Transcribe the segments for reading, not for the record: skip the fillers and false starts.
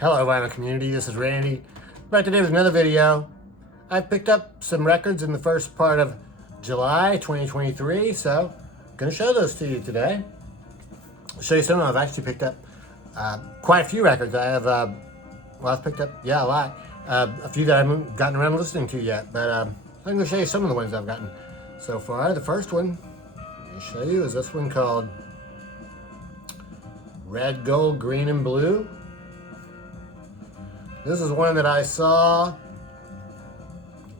Hello, vinyl community. This is Randy. Back today with another video. I've picked up some records in the first part of July 2023, so I'm going to show those to you today. I'll show you some of them. I've actually picked up quite a few records. I have, I've picked up, a lot. A few that I haven't gotten around to listening to yet, but I'm going to show you some of the ones I've gotten so far. The first one I'll show you is this one called Red, Gold, Green, and Blue. This is one that I saw.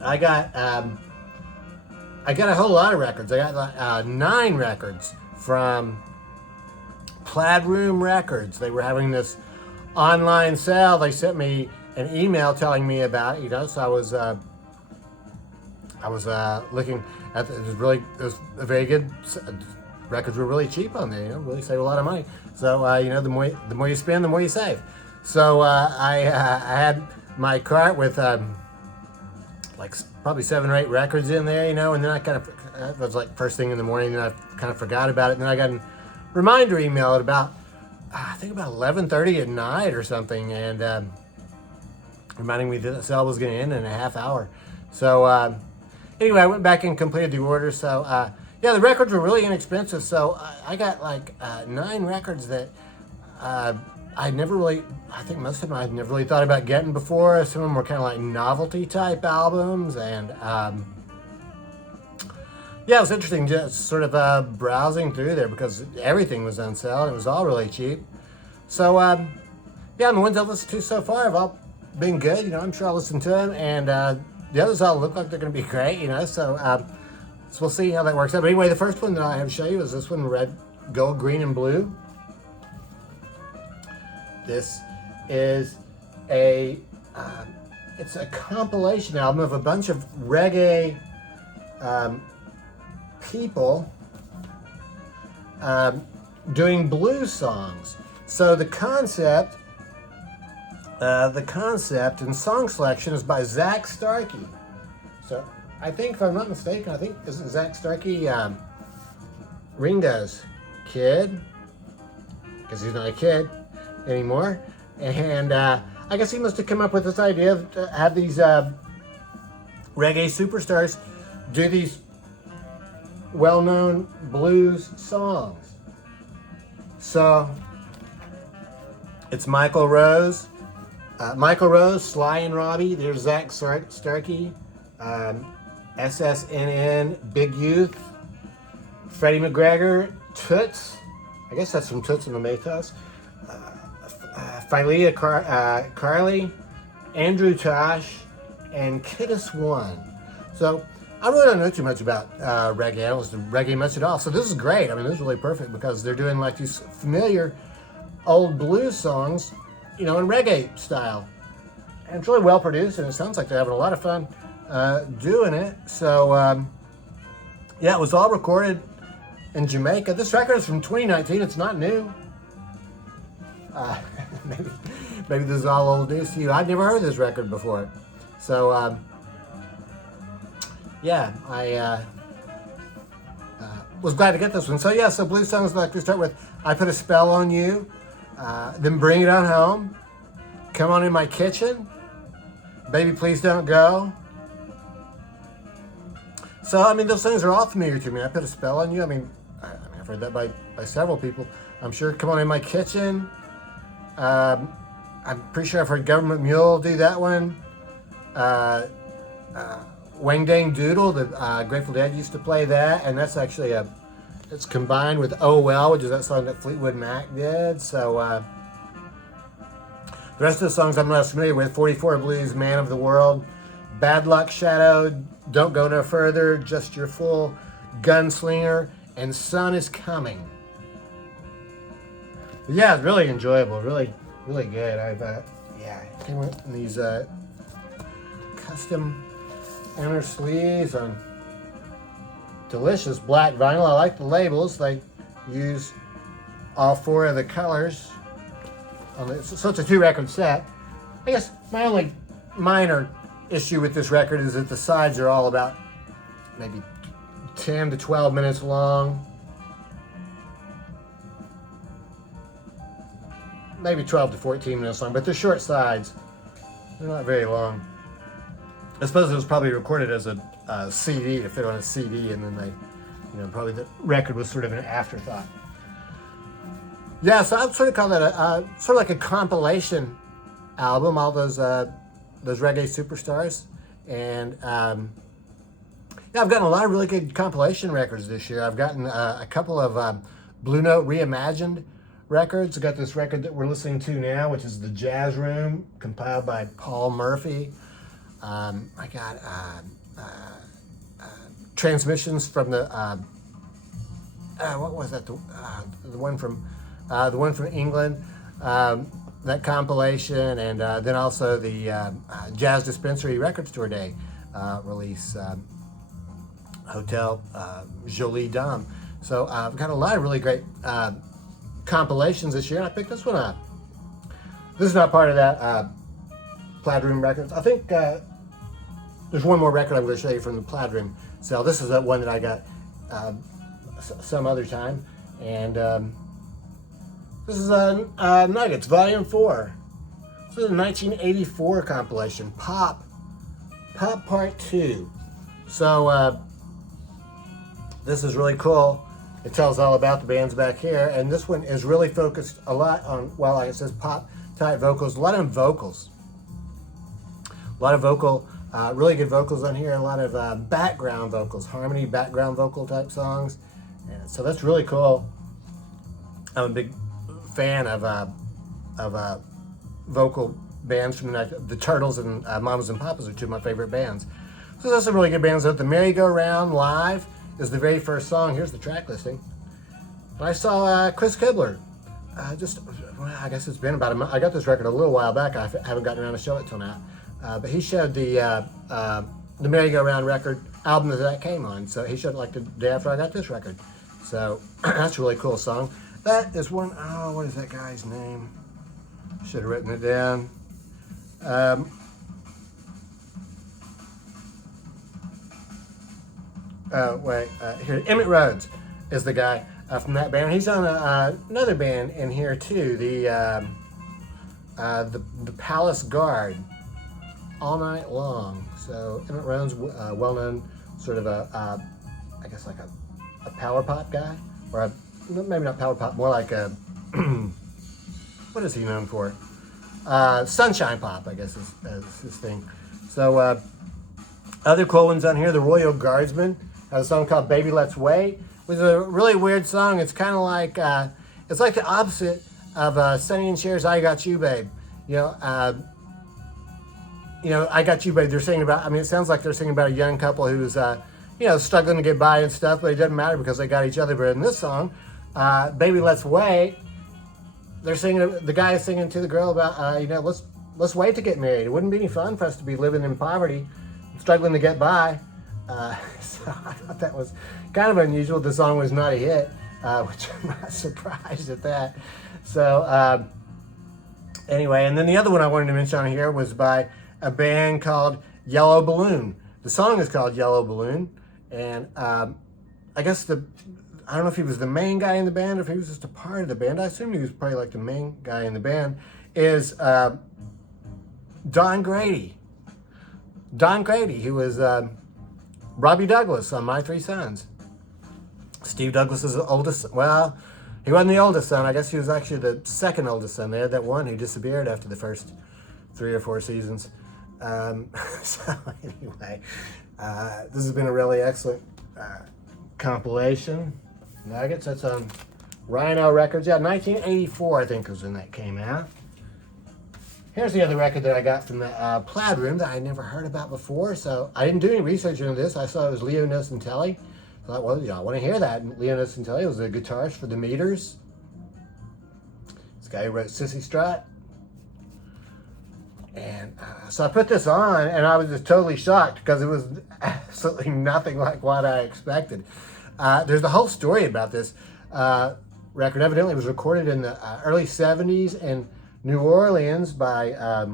I got a whole lot of records. I got 9 records from Plaid Room Records. They were having this online sale. They sent me an email telling me about it, so I was looking at it. It was a very good. Records were really cheap on there. Really save a lot of money. So the more you spend, the more you save. So I had my cart with like probably 7 or 8 records in there, and then I kind of, it was like first thing in the morning, and I kind of forgot about it. And then I got a reminder email at about, I think about 11:30 at night or something, and reminding me that the sale was going to end in a half hour. So anyway, I went back and completed the order. So the records were really inexpensive. So I got like 9 records that I think most of them I'd never really thought about getting before. Some of them were kind of like novelty type albums, and it was interesting just sort of browsing through there because everything was on sale and it was all really cheap. So the ones I've listened to so far have all been good. I'm sure I'll listen to them, and the others all look like they're going to be great. So we'll see how that works out. But anyway, the first one that I have to show you is this one, Red, Gold, Green, and Blue. This is it's a compilation album of a bunch of reggae people doing blues songs. So the concept and song selection is by Zach Starkey. So I think, if I'm not mistaken, isn't Zach Starkey Ringo's kid? Because he's not a kid anymore, and I guess he must have come up with this idea to have these reggae superstars do these well-known blues songs. So it's Michael Rose, Sly and Robbie. There's Zach Starkey, SSNN, Big Youth, Freddie McGregor, Toots. I guess that's from Toots and the Maytals. Philea Carley, Andrew Tosh, and Kiddus One. So I really don't know too much about reggae. I don't listen to reggae much at all. So this is great. This is really perfect because they're doing like these familiar old blues songs, in reggae style. And it's really well produced, and it sounds like they're having a lot of fun doing it. So it was all recorded in Jamaica. This record is from 2019. It's not new. Maybe this is all old news to you. I'd never heard this record before. So, I was glad to get this one. So blues songs like to start with I Put a Spell on You, then Bring It On Home, Come On In My Kitchen, Baby Please Don't Go. So, those songs are all familiar to me. I Put a Spell on You. I've heard that by several people. I'm sure Come On In My Kitchen. I'm pretty sure I've heard Government Mule do that one. Wang Dang Doodle, the Grateful Dead used to play that, and that's actually it's combined with Oh Well, which is that song that Fleetwood Mac did. So the rest of the songs I'm not familiar with: 44 Blues, Man of the World, Bad Luck Shadow, Don't Go No Further, Just Your Fool, Gunslinger, and Sun Is Coming. But it's really enjoyable, really good. It came in these custom inner sleeves on delicious black vinyl. I like the labels. They use all 4 of the colors. So it's a 2-record set. I guess my only minor issue with this record is that the sides are all about maybe 10 to 12 minutes long. maybe 12 to 14 minutes long, but they're short sides. They're not very long. I suppose it was probably recorded as a CD to fit on a CD, and then probably the record was sort of an afterthought. Yeah, so I'd sort of call that sort of like a compilation album, all those reggae superstars. And yeah, I've gotten a lot of really good compilation records this year. I've gotten a couple of Blue Note Reimagined records. I got this record that we're listening to now, which is The Jazz Room, compiled by Paul Murphy. I got transmissions from the what was that? The one from England. That compilation, and then also the Jazz Dispensary Record Store Day release, Hotel Jolie Dame. So I've got a lot of really great compilations this year, and I picked this one up. This is not part of that Plaid Room Records. I think there's one more record I'm going to show you from the Plaid Room sale. This is one that I got some other time, and this is Nuggets, Volume 4. This is a 1984 compilation, Pop Part 2. So this is really cool. It tells all about the bands back here, and this one is really focused a lot on, well, like it says, pop-type vocals, a lot of vocals. A lot of really good vocals on here, a lot of background vocals, harmony, background vocal type songs. And so that's really cool. I'm a big fan of vocal bands from the Turtles and Mamas and Papas are two of my favorite bands. So there's some really good bands out. The Merry-Go-Round Live is the very first song. Here's the track listing. And I saw Chris Kibler. I guess it's been about a month. I got this record a little while back. I haven't gotten around to show it till now. But he showed the Merry-Go-Round record album that came on. So he showed it like the day after I got this record. So that's a really cool song. That is one, what is that guy's name? Should have written it down. Here, Emmett Rhodes is the guy from that band. He's on another band in here too, the Palace Guard, All Night Long. So Emmett Rhodes, well-known sort of I guess like a power pop guy, or maybe not power pop, more like a, what is he known for? Sunshine pop, I guess is his thing. So other cool ones on here, the Royal Guardsmen has a song called Baby Let's Wait, which is a really weird song. It's kind of like, it's like the opposite of Sonny and Cher's I Got You Babe. I Got You Babe, they're singing about, it sounds like they're singing about a young couple who's, struggling to get by and stuff, but it doesn't matter because they got each other. But in this song, Baby Let's Wait, they're singing, the guy is singing to the girl about, let's wait to get married. It wouldn't be any fun for us to be living in poverty, struggling to get by. So I thought that was kind of unusual. The song was not a hit, which I'm not surprised at that. So anyway, and then the other one I wanted to mention on here was by a band called Yellow Balloon. The song is called Yellow Balloon, and I guess I don't know if he was the main guy in the band or if he was just a part of the band. I assume he was probably like the main guy in the band, is Don Grady. Don Grady, who was Robbie Douglas on My Three Sons. Steve Douglas's oldest, well, he wasn't the oldest son. I guess he was actually the second oldest son. They had that one who disappeared after the first 3 or 4 seasons. So anyway, this has been a really excellent compilation. Nuggets, that's on Rhino Records. Yeah, 1984 I think was when that came out. Here's the other record that I got from the Plaid Room that I never heard about before. So I didn't do any research into this. I saw it was Leo Nocentelli. I thought, well, I want to hear that. And Leo Nocentelli was a guitarist for the Meters. This guy who wrote Sissy Strut. And so I put this on, and I was just totally shocked because it was absolutely nothing like what I expected. There's the whole story about this record. Evidently, it was recorded in the early 70s in New Orleans by, what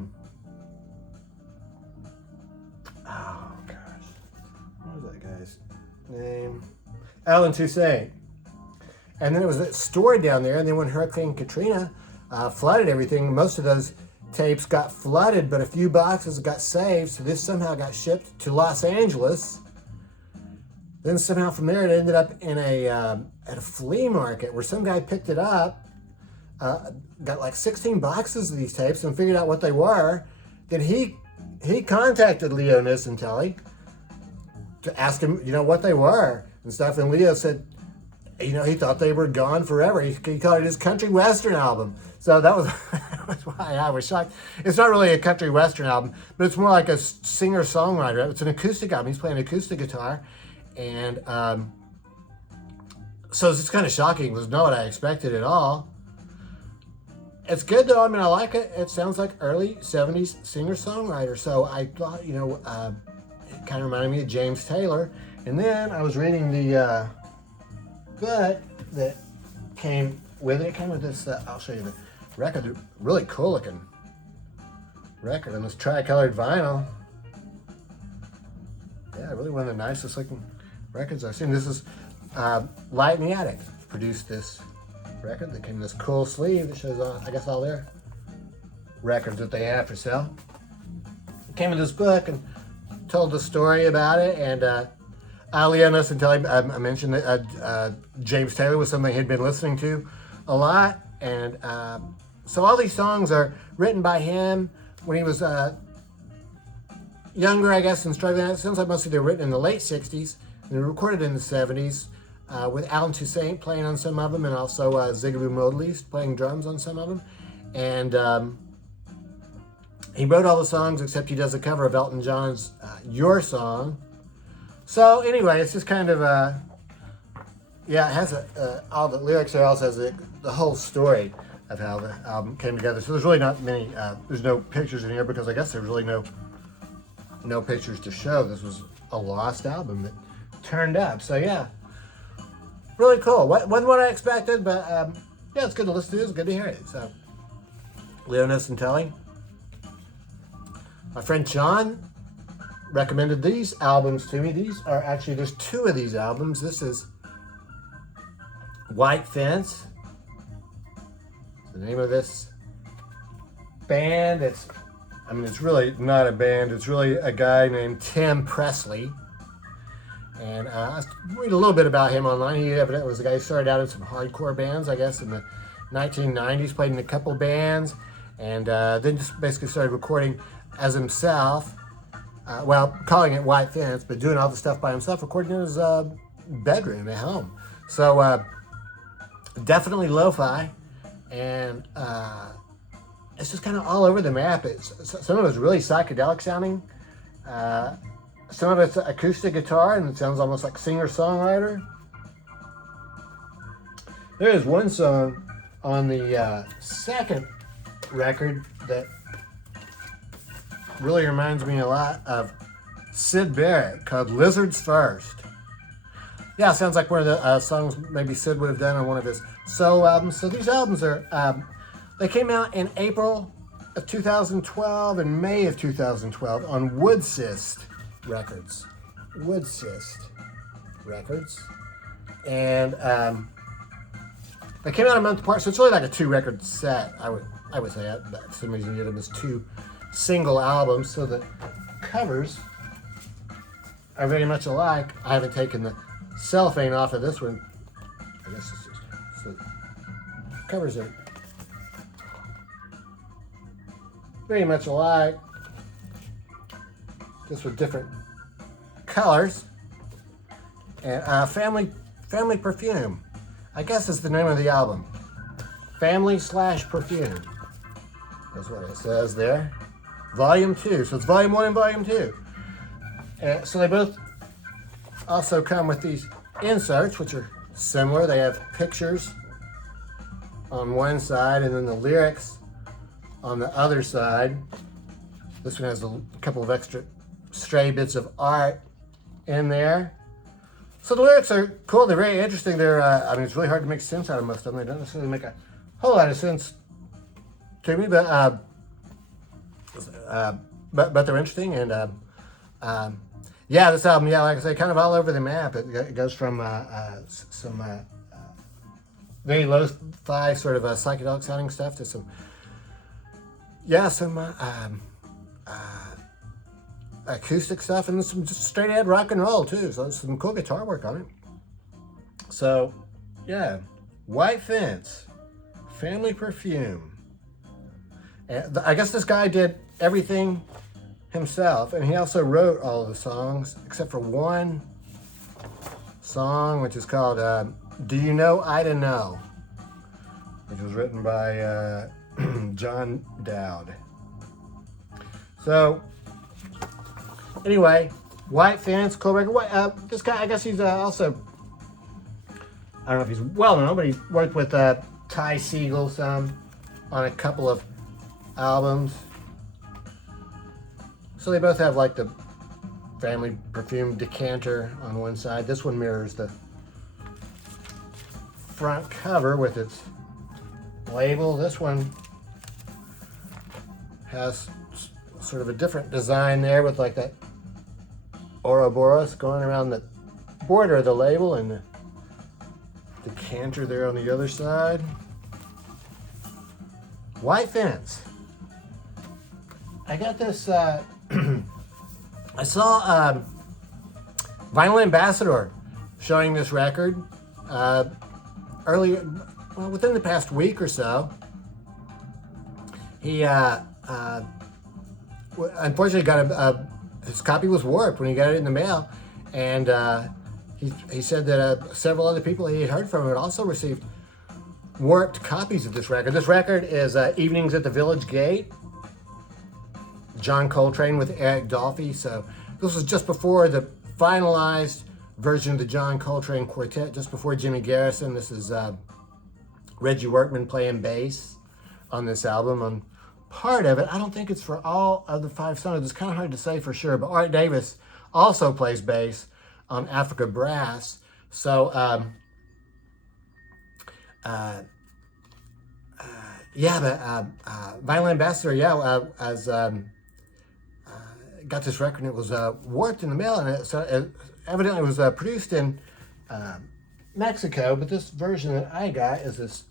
was that guy's name? Alan Toussaint. And then it was stored down there, and then when Hurricane Katrina flooded everything. Most of those tapes got flooded, but a few boxes got saved, so this somehow got shipped to Los Angeles. Then somehow from there it ended up in at a flea market where some guy picked it up, got like 16 boxes of these tapes and figured out what they were. Then he contacted Leo Nocentelli to ask him, what they were and stuff. And Leo said, he thought they were gone forever. He called it his country western album. So that was, that's why I was shocked. It's not really a country western album, but it's more like a singer-songwriter. It's an acoustic album. He's playing acoustic guitar. And so it's just kind of shocking. It was not what I expected at all. It's good though. I mean, I like it. It sounds like early 70s singer-songwriter. So I thought, it kind of reminded me of James Taylor. And then I was reading the book that came with it. It came with this, I'll show you the record. Really cool looking record on this tri-colored vinyl. Yeah, really one of the nicest looking records I've seen. This is Light in the Attic produced this record that came in this cool sleeve that shows, I guess, all their records that they have for sale. It came in this book and told the story about it. And Leo Nocentelli, I mentioned that James Taylor was something he'd been listening to a lot. And so all these songs are written by him when he was younger, I guess, and struggling. It sounds like mostly they were written in the late 60s and they were recorded in the 70s with Alan Toussaint playing on some of them, and also Zigaboo Modeliste playing drums on some of them. And he wrote all the songs except he does a cover of Elton John's Your Song. So anyway, it's just kind of, it has all the lyrics there. Also has the whole story of how the album came together. So there's really not many, there's no pictures in here because I guess there's really no pictures to show. This was a lost album that turned up. So yeah, really cool. Wasn't what I expected, but yeah, it's good to listen to. It's good to hear it. So Leo Nocentelli. My friend John recommended these albums to me. These are actually, there's two of these albums. This is White Fence. The name of this band. It's really not a band. It's really a guy named Tim Presley. And I read a little bit about him online. He evidently was a guy who started out in some hardcore bands, I guess, in the 1990s, played in a couple bands, and then just basically started recording as himself. Calling it White Fence, but doing all the stuff by himself, recording in his bedroom at home. So definitely lo-fi, and it's just kind of all over the map. Some of it's really psychedelic sounding. Some of it's acoustic guitar, and it sounds almost like singer-songwriter. There is one song on the second record that really reminds me a lot of Syd Barrett, called Lizards First. Yeah, it sounds like one of the songs maybe Syd would have done on one of his solo albums. So these albums are, they came out in April of 2012 and May of 2012 on Woodcyst Records. And they came out a month apart, so it's really like a 2-record set. I would say that for some reason you did them as 2 single albums, so the covers are very much alike. I haven't taken the cellophane off of this one. I guess it's just, so covers are very much alike, just with different colors. And Family Perfume, I guess is the name of the album. Family/Perfume. That's what it says there. Volume 2. So it's Volume 1 and Volume 2. And so they both also come with these inserts, which are similar. They have pictures on one side and then the lyrics on the other side. This one has a couple of extra stray bits of art in there. So the lyrics are cool. They're very interesting. They're, it's really hard to make sense out of most of them. They don't necessarily make a whole lot of sense to me, but they're interesting. And yeah, this album, yeah, like I say, kind of all over the map. It goes from some very lo-fi sort of psychedelic sounding stuff to some, acoustic stuff, and some just straight ahead rock and roll too. So some cool guitar work on it. So yeah, White Fence, Family Perfume. And I guess this guy did everything himself, and he also wrote all of the songs except for one song, which is called Do You Know Ida Know, which was written by John Dowd. So anyway, White Fence, cool record. This guy, I guess he's also, I don't know if he's well known, but he's worked with Ty Segall some on a couple of albums. So they both have like the Family Perfume decanter on one side. This one mirrors the front cover with its label. This one has sort of a different design there with like that Ouroboros going around the border of the label, and the decanter there on the other side. White Fence. I got this, I saw Vinyl Ambassador showing this record earlier, well, within the past week or so. He unfortunately got his copy was warped when he got it in the mail, and he said that several other people he had heard from had also received warped copies of this record. This record is Evenings at the Village Gate, John Coltrane with Eric Dolphy. So this was just before the finalized version of the John Coltrane Quartet, just before Jimmy Garrison. This is Reggie Workman playing bass on this album. On part of it, I don't think it's for all of the 5 songs. It's kind of hard to say for sure, but Art Davis also plays bass on Africa Brass. So Vinyl Ambassador, as got this record, and it was warped in the mail, and it evidently was produced in Mexico, but this version that I got is this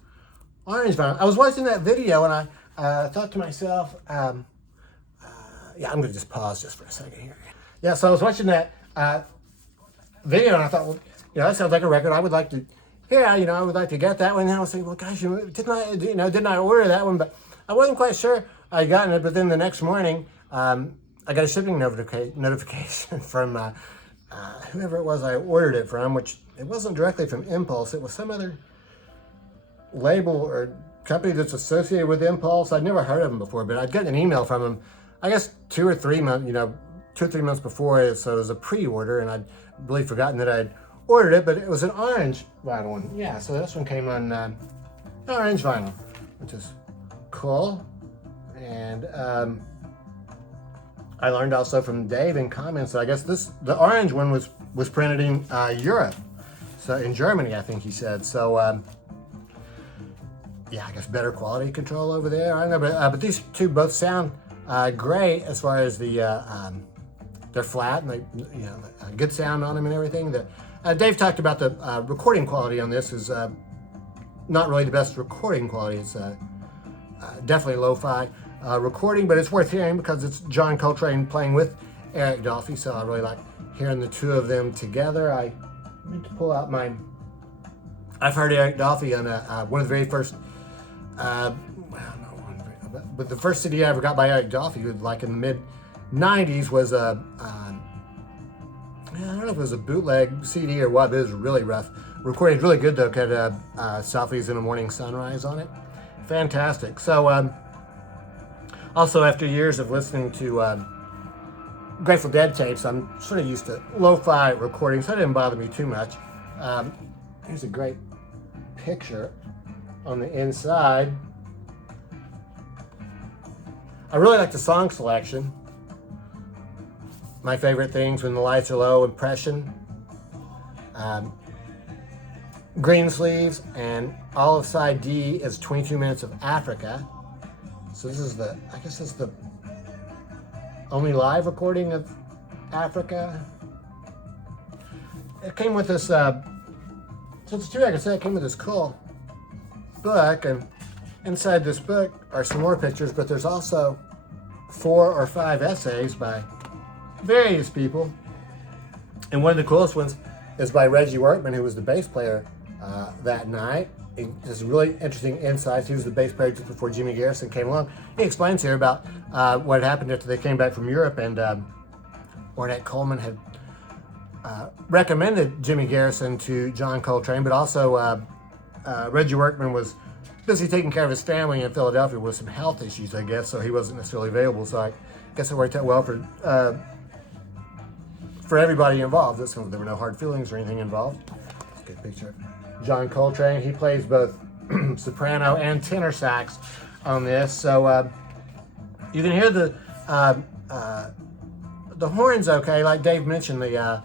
orange vinyl. I was watching that video, and I thought to myself, I'm going to just pause just for a second here. Yeah, so I was watching that video, and I thought, well, that sounds like a record I would like to hear. I would like to get that one. And I was thinking, well, gosh, didn't I order that one? But I wasn't quite sure I'd gotten it. But then the next morning, I got a shipping notification from whoever it was I ordered it from, which it wasn't directly from Impulse. It was some other label or company that's associated with Impulse. I'd never heard of them before, but I'd gotten an email from them, I guess 2 or 3 months before, so it was a pre-order, and I'd really forgotten that I'd ordered it, but it was an orange vinyl one. Yeah, so this one came on orange vinyl, which is cool. And I learned also from Dave in comments that I guess the orange one was printed in Europe, so in Germany, I think he said. So I guess better quality control over there. I don't know, but these two both sound great as far as they're flat and they good sound on them and everything. Dave talked about the recording quality on this is not really the best recording quality. It's definitely lo-fi recording, but it's worth hearing because it's John Coltrane playing with Eric Dolphy, so I really like hearing the two of them together. I need to pull out I've heard Eric Dolphy on one of the very first, but the first CD I ever got by Eric Dolphy, like in the mid-90s, was I don't know if it was a bootleg CD or what, but it was really rough. Recording's really good though, it had Selfies in a Morning Sunrise on it. Fantastic. So, also after years of listening to Grateful Dead tapes, I'm sort of used to lo-fi recording, so it didn't bother me too much. Here's a great picture on the inside. I really like the song selection. My favorite things: When the Lights Are Low, Impression, Green Sleeves, and all of side D is 22 Minutes of Africa. So this is I guess this is the only live recording of Africa. It came with this, so it's 2 records, it came with this cool book, and inside this book are some more pictures, but there's also 4 or 5 essays by various people. And one of the coolest ones is by Reggie Workman, who was the bass player that night. He has really interesting insights. He was the bass player just before Jimmy Garrison came along. He explains here about what happened after they came back from Europe, and Ornette Coleman had recommended Jimmy Garrison to John Coltrane, but also Reggie Workman was busy taking care of his family in Philadelphia with some health issues, I guess, so he wasn't necessarily available. So I guess it worked out well for everybody involved. There were no hard feelings or anything involved. Let's get a picture of John Coltrane. He plays both soprano and tenor sax on this, so you can hear the horns okay. Like Dave mentioned, the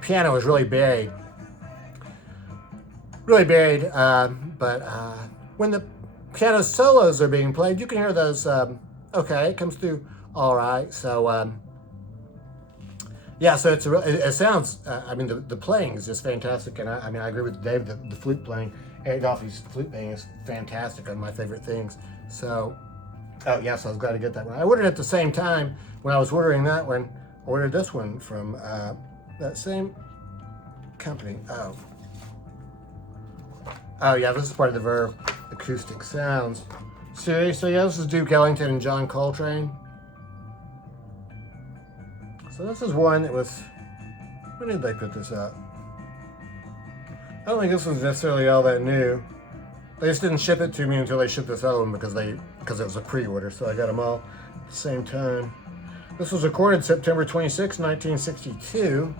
piano is really buried. But when the piano solos are being played, you can hear those okay. It comes through all right. So yeah, so it sounds. I mean, the playing is just fantastic, and I agree with Dave. The flute playing, Eric Dolphy's flute playing is fantastic. One of my favorite things. So, oh yes, I was glad to get that one. I ordered at the same time when I was ordering that one. Ordered this one from that same company. Oh yeah, this is part of the Verve Acoustic Sounds series. So yeah, this is Duke Ellington and John Coltrane. So this is one that was, when did they put this out? I don't think this was necessarily all that new. They just didn't ship it to me until they shipped this other one because it was a pre-order, so I got them all at the same time. This was recorded September 26, 1962.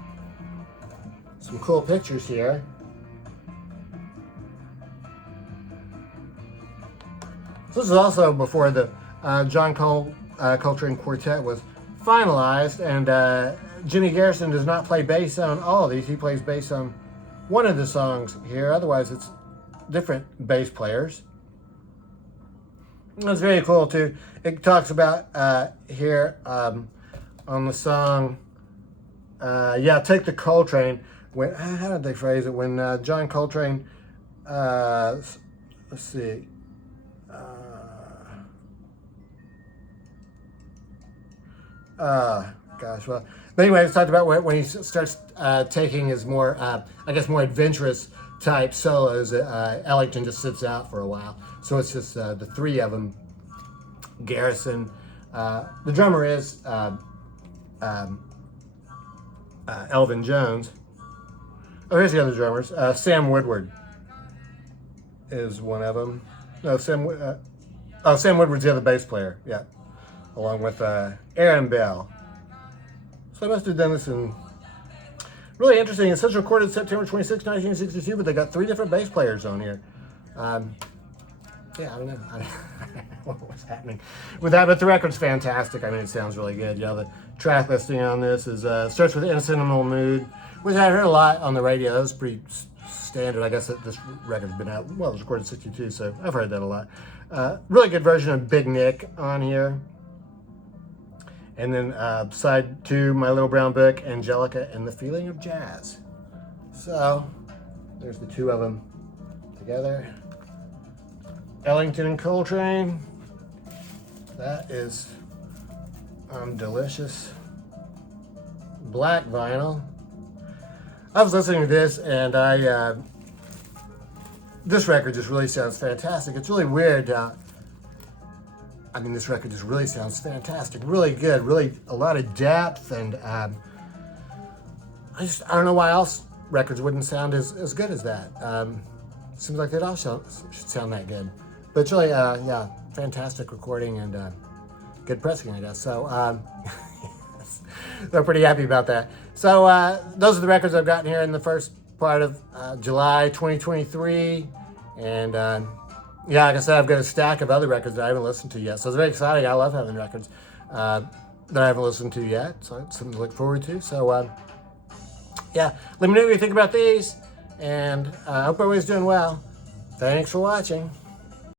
Some cool pictures here. This is also before the John Coltrane Quartet was finalized, and Jimmy Garrison does not play bass on all of these. He plays bass on one of the songs here. Otherwise, it's different bass players. That's very cool too. It talks about here on the song, yeah, Take the Coltrane. When, how did they phrase it? When John Coltrane, let's see. Gosh, well, but anyway, it's talked about when he starts taking his more, I guess, more adventurous type solos. Ellington just sits out for a while, so it's just the 3 of them. Garrison, the drummer is Elvin Jones. Oh, here's the other drummers. Sam Woodward is one of them. No, Sam Woodward's the other bass player. Yeah, along with Aaron Bell. So I must have done this in really interesting. It says recorded September 26, 1962, but they got 3 different bass players on here. Yeah, I don't know what was happening with that, but the record's fantastic. I mean, it sounds really good. You know, the track listing on this is starts with In a Sentimental Mood, which I heard a lot on the radio. That was pretty standard. I guess that this record's been out, well, it was recorded in 62, so I've heard that a lot. Really good version of Big Nick on here. And then side 2, My Little Brown Book, Angelica, and The Feeling of Jazz. So, there's the 2 of them together. Ellington and Coltrane. That is delicious black vinyl. I was listening to this, and this record just really sounds fantastic. It's really weird. I mean, this record just really sounds fantastic, really good, really a lot of depth, and I don't know why else records wouldn't sound as good as that. Seems like they'd all should sound that good. But it's really, yeah, fantastic recording and good pressing, I guess. So, they're pretty happy about that. So, those are the records I've gotten here in the first part of July 2023. And, yeah, like I said, I've got a stack of other records that I haven't listened to yet. So it's very exciting. I love having records that I haven't listened to yet. So it's something to look forward to. So, yeah, let me know what you think about these. And I hope everybody's doing well. Thanks for watching.